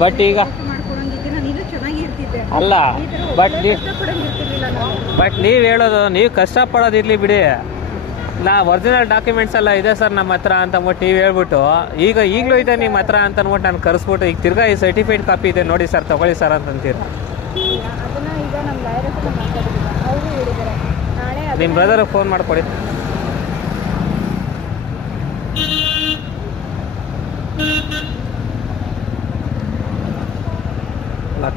But ಈಗ ಅಲ್ಲ but ನೀವು ಹೇಳೋದು ನೀವು ಕಷ್ಟಪಡೋದಿರಲಿ ಬಿಡಿ, ಒರಿಜಿನಲ್ ಡಾಕ್ಯುಮೆಂಟ್ಸ್ ಎಲ್ಲ ಇದೆ ಸರ್ ನಮ್ಮ ಹತ್ರ ಅಂತ ಅಂದ್ಬಿಟ್ಟು ನೀವು ಹೇಳ್ಬಿಟ್ಟು ಈಗಲೂ ಇದೆ ನಿಮ್ಮ ಹತ್ರ ಅಂತ ಅಂದ್ಬಿಟ್ಟು ನಾನು ಕರೆಸ್ಬಿಟ್ಟು ಈಗ ತಿರ್ಗಾ ಈ ಸರ್ಟಿಫೈಡ್ ಕಾಪಿ ಇದೆ ನೋಡಿ ಸರ್ ತೊಗೊಳ್ಳಿ ಸರ್ ಅಂತಂತೀರ. ನಿಮ್ಮ ಬ್ರದರ್ಗೆ ಫೋನ್ ಮಾಡಿಕೊಡಿ.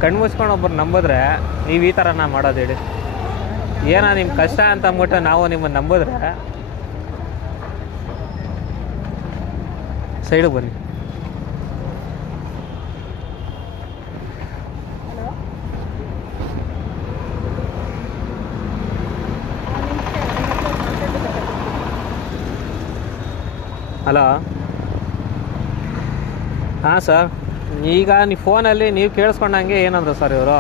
ಕಣ್ಣು ಮುಚ್ಕೊಂಡು ಒಬ್ಬರು ನಂಬಿದ್ರೆ ನೀವು ಈ ಥರ ನಾ ಮಾಡೋದು ಹೇಳಿ, ಏನೋ ನಿಮ್ಮ ಕಷ್ಟ ಅಂತ ಅಂದ್ಬಿಟ್ಟು ನಾವು ನಿಮ್ಮನ್ನು ನಂಬಿದ್ರೆ ಸೈಡಿಗೆ ಬನ್ನಿ. ಹಲೋ, ಹಾಂ ಸರ್, ಈಗ ನೀವು ಫೋನಲ್ಲಿ ನೀವು ಕೇಳಿಸ್ಕೊಂಡಂಗೆ ಏನಂದ್ರು ಸರ್ ಇವರು?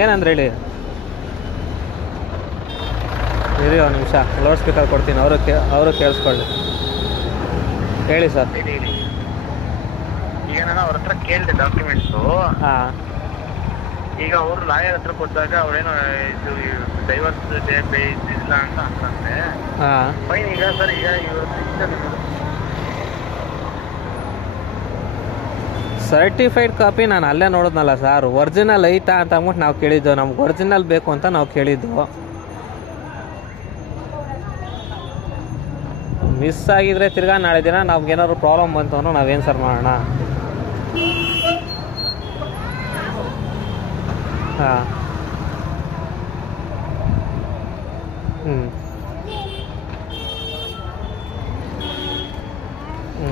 ಏನಂದ್ರೆ ಹೇಳಿ, ಇರಿ ಒಂದು ನಿಮಿಷ ಲೌಡ್ ಸ್ಪೀಕರ್ ಕೊಡ್ತೀನಿ, ಅವರು ಕೇಳಿಸ್ಕೊಳ್ಳಿ. ಹೇಳಿ ಸರ್. ಈಗ ನಾನು ಅವ್ರ ಹತ್ರ ಕೇಳಿದೆ ಡಾಕ್ಯುಮೆಂಟ್ಸು. ಹಾಂ, ಈಗ ಅವರು ಲಾಯರ್ ಹತ್ರ ಕೊಟ್ಟಾಗ ಅವ್ರೇನೋ ಇದು ಡೈವರ್ಸ್ ಇಲ್ಲ ಅಂತ ಅಂತಂದ್ರೆ ಹಾಂ ಫೈನ್. ಈಗ ಸರ್ ಈಗ ಇವರು ಸರ್ಟಿಫೈಡ್ ಕಾಪಿ ನಾನು ಅಲ್ಲೇ ನೋಡಿದ್ನಲ್ಲ ಸರ್, ಒರಿಜಿನಲ್ ಐತಾ ಅಂತ ಅಂದ್ಬಿಟ್ಟು ನಾವು ಕೇಳಿದ್ದು, ನಮ್ಗೆ ಒರಿಜಿನಲ್ ಬೇಕು ಅಂತ ನಾವು ಕೇಳಿದ್ದು. ಮಿಸ್ ಆಗಿದ್ರೆ ತಿರ್ಗಾ ನಾಳೆ ದಿನ ನಮ್ಗೇನಾದ್ರು ಪ್ರಾಬ್ಲಮ್ ಬಂತು ಅಂದ್ರೆ ನಾವೇನು ಸರ್ ಮಾಡೋಣ? ಹಾಂ,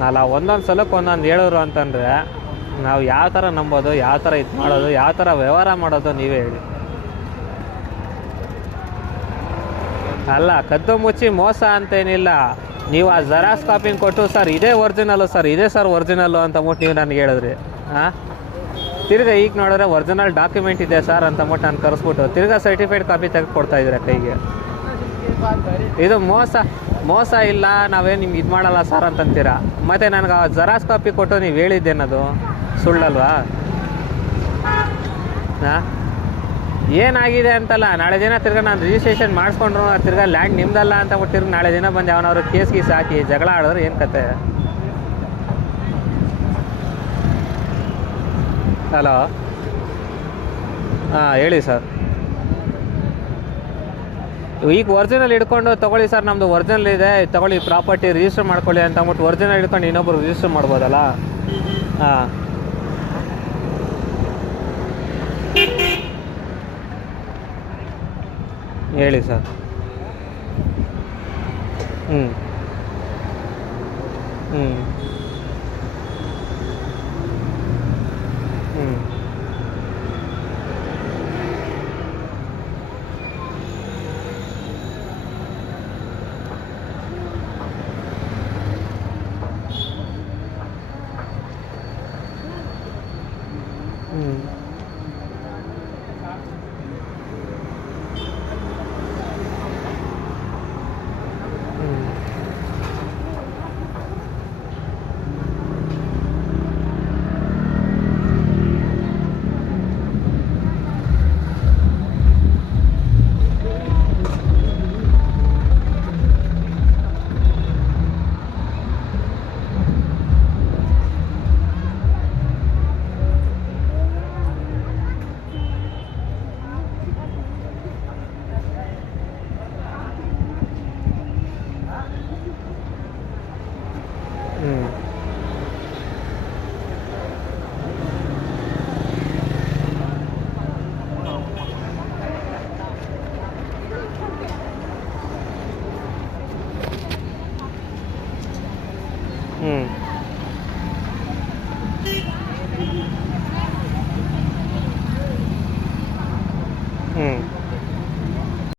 ಅಲ್ಲ ಒಂದೊಂದು ಸಲಕ್ಕೆ ಒಂದೊಂದು ಹೇಳೋರು ಅಂತಂದರೆ ನಾವು ಯಾವ ಥರ ನಂಬೋದು, ಯಾವ ಥರ ಇದು ಮಾಡೋದು, ಯಾವ ಥರ ವ್ಯವಹಾರ ಮಾಡೋದು ನೀವೇ ಹೇಳಿ. ಅಲ್ಲ ಕದ್ದು ಮುಚ್ಚಿ ಮೋಸ ಅಂತೇನಿಲ್ಲ, ನೀವು ಆ ಜೆರಾಕ್ಸ್ ಕಾಪಿನ ಕೊಟ್ಟು ಸರ್ ಇದೇ ಒರಿಜಿನಲ್ಲು ಸರ್, ಇದೇ ಸರ್ ಒರಿಜಿನಲ್ಲು ಅಂತ ಅಂದ್ಬಿಟ್ಟು ನೀವು ನನಗೆ ಹೇಳಿದ್ರಿ. ಹಾಂ, ತಿರ್ಗಾ ಈಗ ನೋಡಿದ್ರೆ ಒರಿಜಿನಲ್ ಡಾಕ್ಯುಮೆಂಟ್ ಇದೆ ಸರ್ ಅಂತ ಅಂದ್ಬಿಟ್ಟು ನಾನು ಕರೆಸ್ಬಿಟ್ಟು ತಿರ್ಗಾ ಸರ್ಟಿಫೈಡ್ ಕಾಪಿ ತೆಗೆದು ಕೊಡ್ತಾ ಇದ್ದೀರ ಕೈಗೆ. ಇದು ಮೋಸ ಇಲ್ಲ, ನಾವೇನು ನಿಮ್ಗೆ ಇದು ಮಾಡಲ್ಲ ಸರ್ ಅಂತಂತೀರ. ಮತ್ತು ನನಗೆ ಆ ಜೆರಾಕ್ಸ್ ಕಾಪಿ ಕೊಟ್ಟು ನೀವು ಹೇಳಿದ್ದೇನದು ಸುಳ್ಳಲ್ವಾ? ಹಾಂ, ಏನಾಗಿದೆ ಅಂತಲ್ಲ, ನಾಳೆ ದಿನ ತಿರ್ಗಾ ನಾನು ರಿಜಿಸ್ಟ್ರೇಷನ್ ಮಾಡಿಸ್ಕೊಂಡ್ರು ತಿರ್ಗಾ ಲ್ಯಾಂಡ್ ನಿಮ್ದಲ್ಲ ಅಂತ ಬಿಟ್ಟು ನಾಳೆ ದಿನ ಬಂದು ಅವನವ್ರು ಕೇಸ್ ಗೀಸ್ ಹಾಕಿ ಜಗಳ ಆಡಿದ್ರೆ ಏನು ಕತೆ? ಹಲೋ, ಹಾಂ ಹೇಳಿ ಸರ್. ಈಗ ಒರಿಜಿನಲ್ ಹಿಡ್ಕೊಂಡು ತೊಗೊಳ್ಳಿ ಸರ್, ನಮ್ಮದು ಒರಿಜಿನಲ್ ಇದೆ ತೊಗೊಳ್ಳಿ, ಪ್ರಾಪರ್ಟಿ ರಿಜಿಸ್ಟರ್ ಮಾಡ್ಕೊಳ್ಳಿ ಅಂತ ಅಂದ್ಬಿಟ್ಟು ಒರಿಜಿನಲ್ ಹಿಡ್ಕೊಂಡು ಇನ್ನೊಬ್ರು ರಿಜಿಸ್ಟರ್ ಮಾಡ್ಬೋದಲ್ಲ? ಹಾಂ, ಹೇಳಿ ಸರ್. ಹ್ಞೂ ಹ್ಞೂ ಹ್ಞೂ ಹ್ಞೂ